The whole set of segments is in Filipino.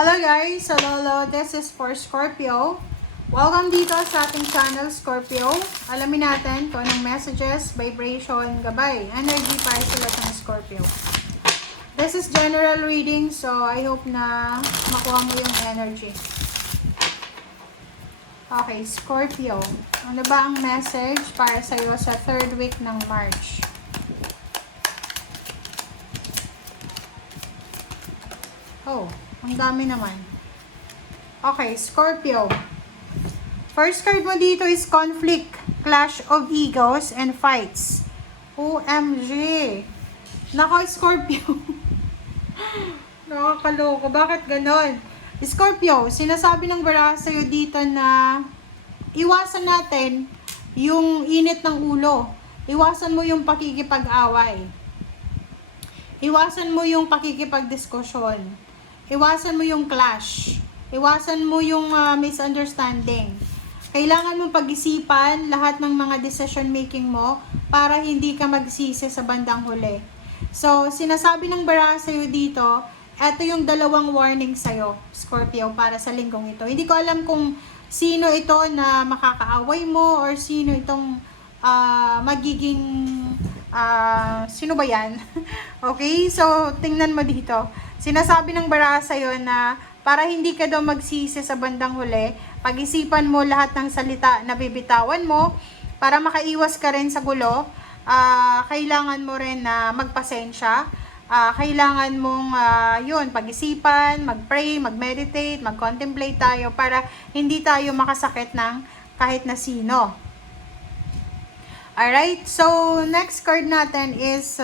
Hello guys! Hello! This is for Scorpio. Welcome dito sa ating channel, Scorpio. Alamin natin kung anong messages, vibration, gabay, energy para sa lahat ng Scorpio. This is general reading, so I hope na makuha mo yung energy. Okay, Scorpio. Ano ba ang message para sa iyo sa third week ng March? Oh, ang dami naman. Okay, Scorpio. First card mo dito is conflict, clash of egos, and fights. OMG. Nako, Scorpio. Nakakaloko. Bakit ganon? Scorpio, sinasabi ng baraha sa'yo dito na iwasan natin yung init ng ulo. Iwasan mo yung pakikipag-away. Iwasan mo yung pakikipag-diskusyon. Iwasan mo yung clash. Iwasan mo yung misunderstanding. Kailangan mong pag-isipan lahat ng mga decision making mo para hindi ka magsisi sa bandang huli. So, sinasabi ng baraha sa'yo dito, eto yung dalawang warning sa'yo, Scorpio, para sa linggong ito. Hindi ko alam kung sino ito na makakaaway mo or sino itong magiging sino ba yan? Okay, so tingnan mo dito. Sinasabi ng baraha sa'yo na para hindi ka daw magsisi sa bandang huli, pag-isipan mo lahat ng salita na bibitawan mo para makaiwas ka rin sa gulo. Kailangan mo rin na magpasensya. Kailangan mong yun, pag-isipan, mag-pray, mag-meditate, mag-contemplate tayo para hindi tayo makasakit ng kahit na sino. Alright, so next card natin is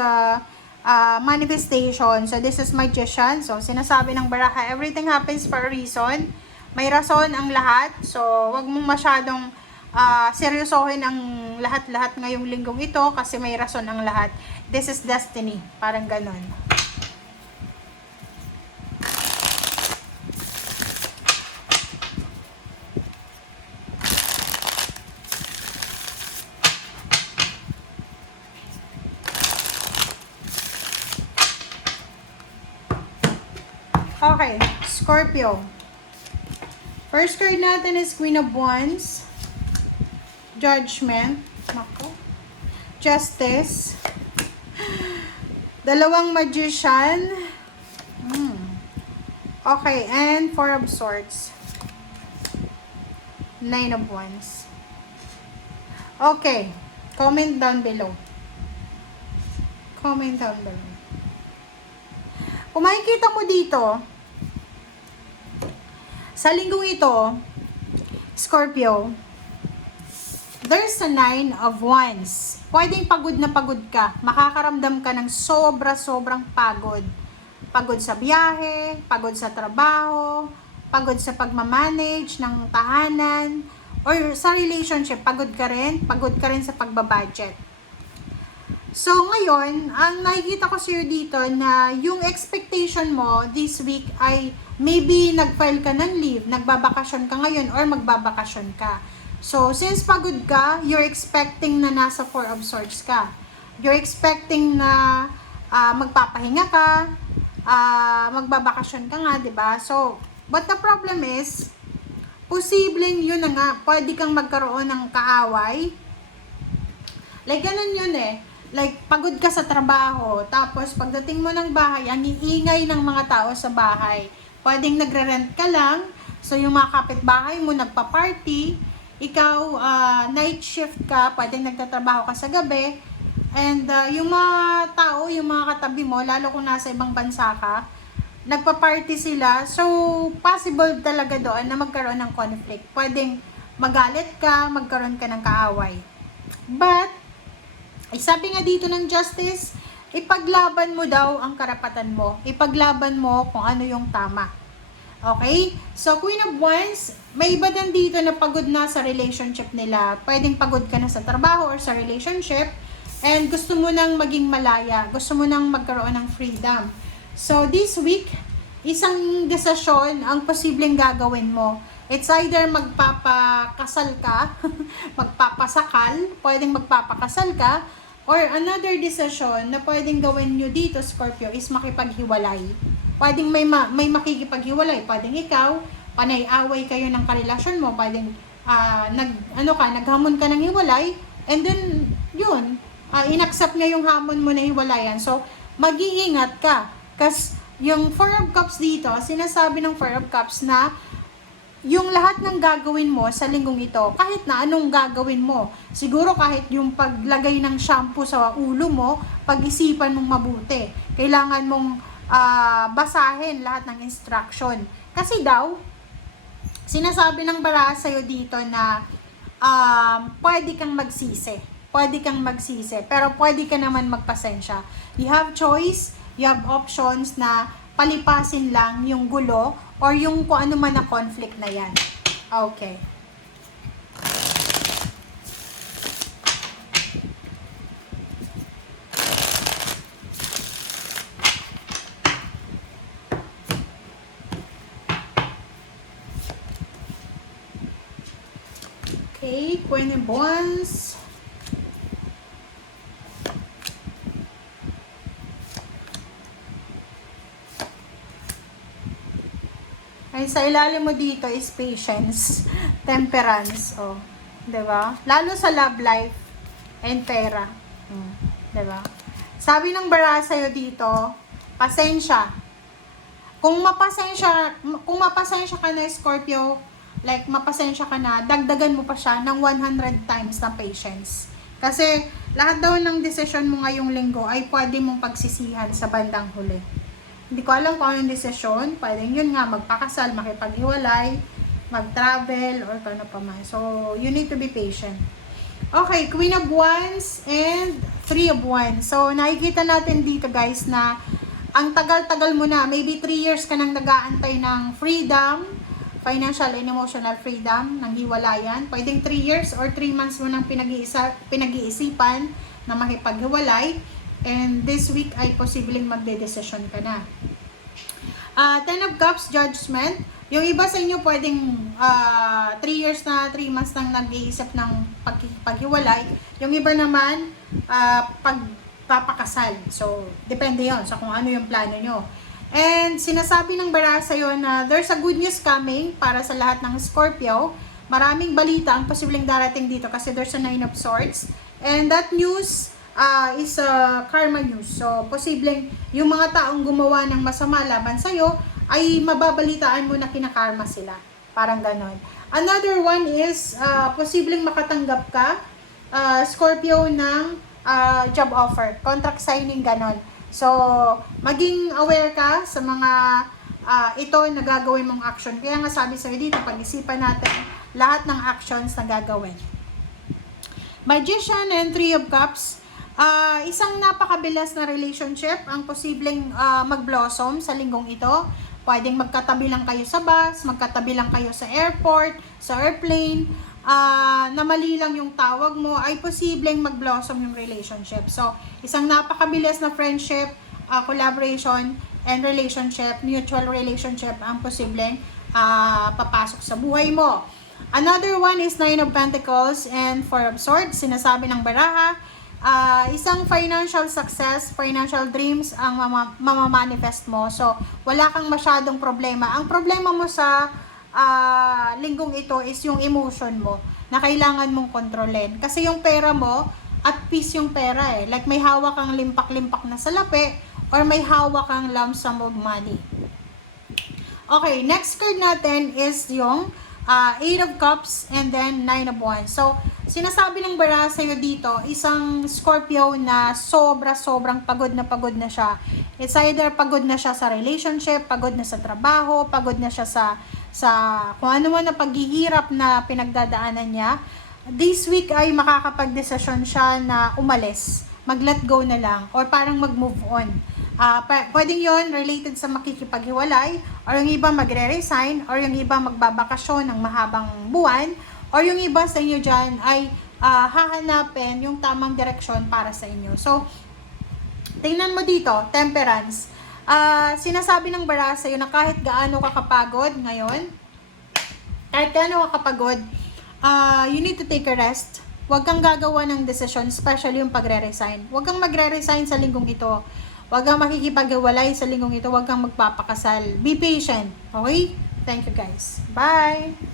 manifestation. So this is Magician. So sinasabi ng baraha, everything happens for a reason. May rason ang lahat. So wag mong masyadong seryosohin ang lahat-lahat ngayong linggong ito kasi may rason ang lahat. This is destiny. Parang ganon. Okay, Scorpio. First card natin is Queen of Wands. Judgment. Nako. Justice. Dalawang Magician. Okay, and Four of Swords. Nine of Wands. Okay, comment down below. Comment down below. Kung makikita mo dito, sa linggong ito, Scorpio, there's a Nine of Wands. Pwedeng pagod na pagod ka. Makakaramdam ka ng sobrang pagod. Pagod sa biyahe, pagod sa trabaho, pagod sa pagmamanage ng tahanan, or sa relationship, pagod ka rin sa pagbabudget. So, ngayon, ang nakikita ko sa'yo dito na yung expectation mo this week ay maybe nag-file ka ng leave, nagbabakasyon ka ngayon or magbabakasyon ka. So, since pagod ka, you're expecting na nasa Four of Swords ka. You're expecting na magpapahinga ka, magbabakasyon ka nga, diba? So, but the problem is, posibleng yun na nga, pwede kang magkaroon ng kaaway. Like, ganun yun eh. Like, pagod ka sa trabaho, tapos pagdating mo ng bahay, ang iingay ng mga tao sa bahay. Pwedeng nagre-rent ka lang, so yung mga kapitbahay mo nagpa-party, ikaw night shift ka, pwedeng nagtatrabaho ka sa gabi, and yung mga tao, yung mga katabi mo, lalo kung nasa ibang bansa ka, nagpa-party sila, so possible talaga doon na magkaroon ng conflict. Pwedeng magalit ka, magkaroon ka ng kaaway. But, sabi nga dito ng Justice, ipaglaban mo daw ang karapatan mo. Ipaglaban mo kung ano yung tama. Okay? So, Queen of Wands, may iba din dito na pagod na sa relationship nila. Pwedeng pagod ka na sa trabaho or sa relationship. And gusto mo nang maging malaya. Gusto mo nang magkaroon ng freedom. So, this week, isang desisyon ang posibleng gagawin mo. It's either magpapakasal ka, magpapasakal, pwedeng magpapakasal ka, or another decision na pwedeng gawin nyo dito, Scorpio, is makipaghiwalay. Pwedeng may makikipaghiwalay, pwedeng ikaw, panay-away kayo ng karelasyon mo, pwedeng naghamon ka ng hiwalay, and then, yun, inaccept niya yung hamon mo na hiwalayan. So, mag-iingat ka. Kasi, yung Four of Cups dito, sinasabi ng Four of Cups na, yung lahat ng gagawin mo sa linggong ito, kahit na anong gagawin mo, siguro kahit yung paglagay ng shampoo sa ulo mo, pag-isipan mong mabuti. Kailangan mong basahin lahat ng instruction. Kasi daw, sinasabi ng baraha sa'yo dito na pwede kang magsisi. Pwede kang magsisi. Pero pwede ka naman magpasensya. You have choice, you have options na palipasin lang yung gulo or yung kung ano man na conflict na yan. Okay. Okay, Queen of Wands. Ay, sa ilalim mo dito is patience, temperance, oh. 'Di ba? Lalo sa love life and pera. 'Di ba? Sabi ng baraha sa'yo dito, pasensya. Kung mapasensya ka na, Scorpio, like mapasensya ka na, dagdagan mo pa siya ng 100 times na patience. Kasi lahat daw ng desisyon mo ngayong linggo ay pwede mong pagsisihan sa bandang huli. Hindi ko alam kung anong desisyon. Pwedeng yun nga, magpakasal, makipaghiwalay, mag-travel, or kano pa man. So, you need to be patient. Okay, Queen of Wands and Three of Wands. So, nakikita natin dito guys na ang tagal-tagal mo na, maybe 3 years ka nang nag-aantay ng freedom, financial and emotional freedom, ng hiwalayan. Pwedeng 3 years or 3 months mo nang pinag-iisipan na makipaghiwalay. And this week ay posibleng magde-decision ka na. Ten of Cups, Judgment. Yung iba sa inyo pwedeng 3 years na 3 months nang nag-iisip ng paghiwalay. Yung iba naman pagpapakasal. So, depende yon sa kung ano yung plano nyo. And sinasabi ng baraha sa'yo na there's a good news coming para sa lahat ng Scorpio. Maraming balita ang posibleng darating dito kasi there's a Nine of Swords. And that news is karma news. So, posibleng yung mga taong gumawa ng masama laban sa'yo ay mababalitaan mo na kinakarma sila. Parang ganon. Another one is posibleng makatanggap ka, Scorpio, ng job offer, contract signing, ganon. So, maging aware ka sa mga ito na gagawin mong action. Kaya nga sabi sa'yo dito, pag-isipan natin lahat ng actions na gagawin. Magician and Three of Cups. Isang napakabilis na relationship ang posibleng mag-blossom sa linggong ito. Pwedeng magkatabi lang kayo sa bus, magkatabi lang kayo sa airport, sa airplane, na mali lang yung tawag mo, ay posibleng mag-blossom yung relationship. So, isang napakabilis na friendship, collaboration, and relationship, mutual relationship ang posibleng papasok sa buhay mo. Another one is Nine of Pentacles and Four of Swords. Sinasabi ng baraha, isang financial success, financial dreams ang mamamanifest mo. So, wala kang masyadong problema. Ang problema mo sa linggong ito is yung emotion mo na kailangan mong kontrolin. Kasi yung pera mo, at peace yung pera eh. Like may hawak kang limpak-limpak na salapi or may hawak kang lump sum of money. Okay, next card natin is yung Eight of Cups and then Nine of Wands. So, sinasabi ng baraha sa'yo dito, isang Scorpio na sobrang pagod na siya. It's either pagod na siya sa relationship, pagod na sa trabaho, pagod na siya sa kung ano man na paghihirap na pinagdadaanan niya. This week ay makakapag-desisyon siya na umalis, mag-let go na lang, or parang mag-move on. Pwedeng yon related sa makikipaghiwalay, or yung iba magre-resign, or yung iba magbabakasyon ng mahabang buwan, or yung iba sa inyo dyan ay hahanapin yung tamang direksyon para sa inyo. So, tingnan mo dito, temperance. Sinasabi ng baraha sa'yo na kahit gaano ka kapagod ngayon, kahit gaano ka kapagod, you need to take a rest. Huwag kang gagawa ng decision, especially yung pagre-resign. Huwag kang magre-resign sa linggong ito. Huwag kang makikipag-iwalay sa linggong ito. Huwag kang magpapakasal. Be patient. Okay? Thank you guys. Bye!